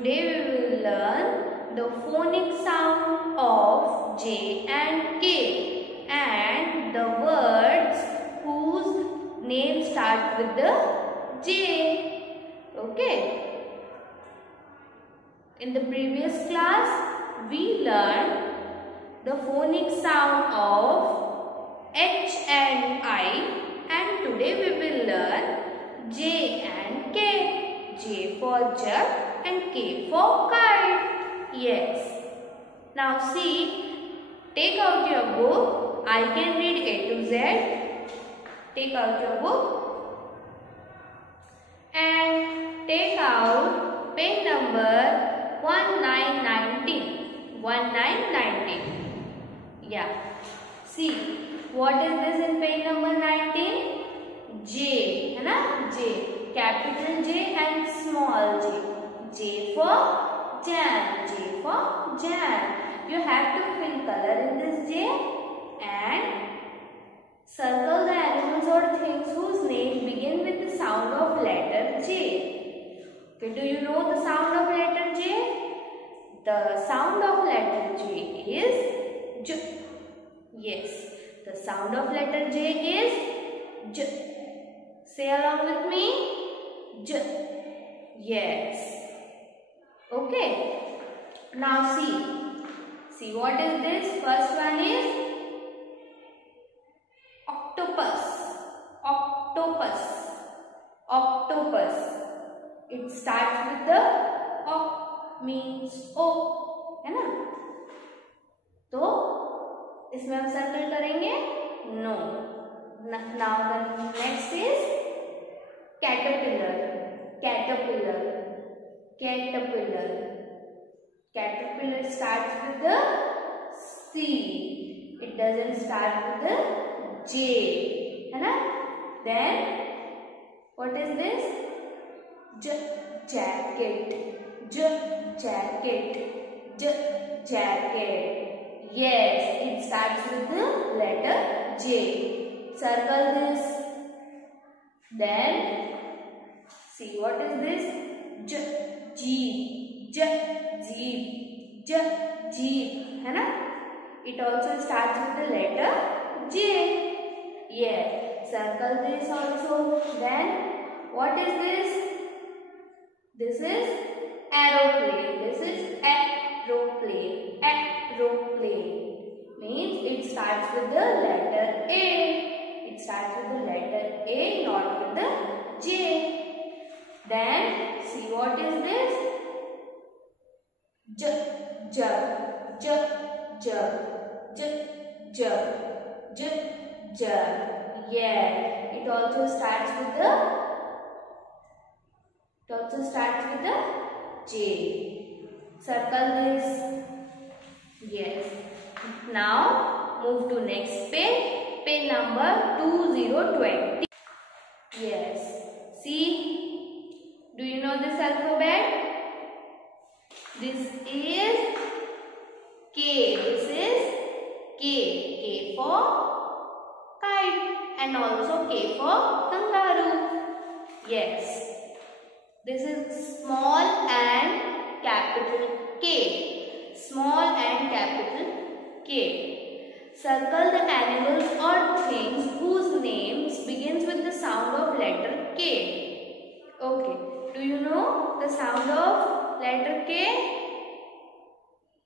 Today we will learn the phonic sound of J and K and the words whose name start with the J. Okay. In the previous class we learned the phonic sound of H and I, and today we will learn J and K. J for jug and K for kite. Yes. Now see, take out your book. I can read A to Z. Take out your book and take out page number 1919. 1919. Yeah. See, what is this in page number 19? J. है ना? J. Capital J and small j. J for jam. J for jam. You have to fill color in this J and circle the animals or things whose names begin with the sound of letter J. Okay, do you know the sound of letter J? The sound of letter J is J. Yes, the sound of letter J is J. Say along with me. J. Yes. Okay. Now see. See what is this? First one is octopus. Octopus. Octopus. It starts with the oc means O. है ना? तो इसमें हम circle करेंगे? No. Now the next is caterpillar. Caterpillar. Caterpillar. Caterpillar starts with the C. It doesn't start with the J. है ना? Then what is this? Jacket. Jacket. Jacket. Yes, it starts with the letter J. Circle this. Then see what is this? Jeep. Jeep. Jeep. है ना? It also starts with the letter J. Yeah. Circle this also. Then what is this? This is aeroplane. This is aeroplane. Aeroplane. Means it starts with the letter A. It starts with the letter A, not with the J. Then see what is this? Jug. Yeah. It also starts with the J. Circle this. Yes. Now move to next page. Page number 2020. Yes. See, do you know this alphabet? This is K. This is K. K for kite and also K for kangaroo. Yes. This is small and capital K. Small and capital K. Circle the animals or things whose names begins with the sound of letter K. Okay. Do you know the sound of letter K?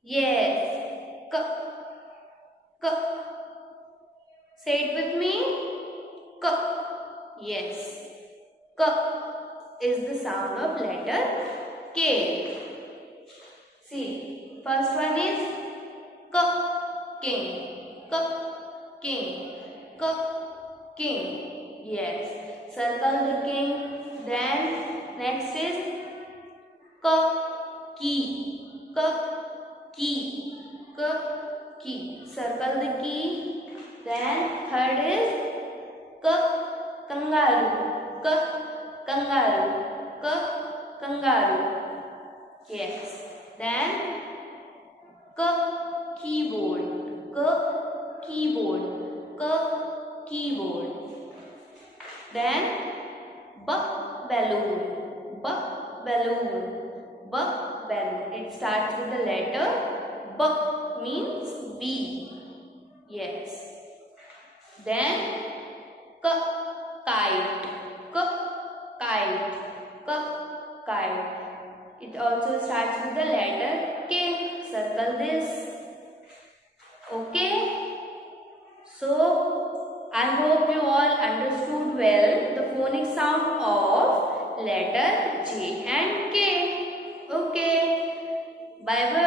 Yes. K. K. Say it with me. K. Yes. K is the sound of letter K. See, first one is K. King. K. King. K. King. Yes. Circle the king. Then next is K. Key. K. Key. K. Key. Circle the key. Then third is K. Kangaroo. K. Kangaroo. K. Kangaroo. Yes. Then K. Keyboard. K. Keyboard. K. Keyboard. Then B. Balloon. B. Balloon. B. bell. It starts with the letter B, means bee. Yes. Then k, kite. K, kite. K, kite. It also starts with the letter K. Circle this. Okay. So, I hope you all understood well the phonic sound of letter J and K. Okay. Bye bye.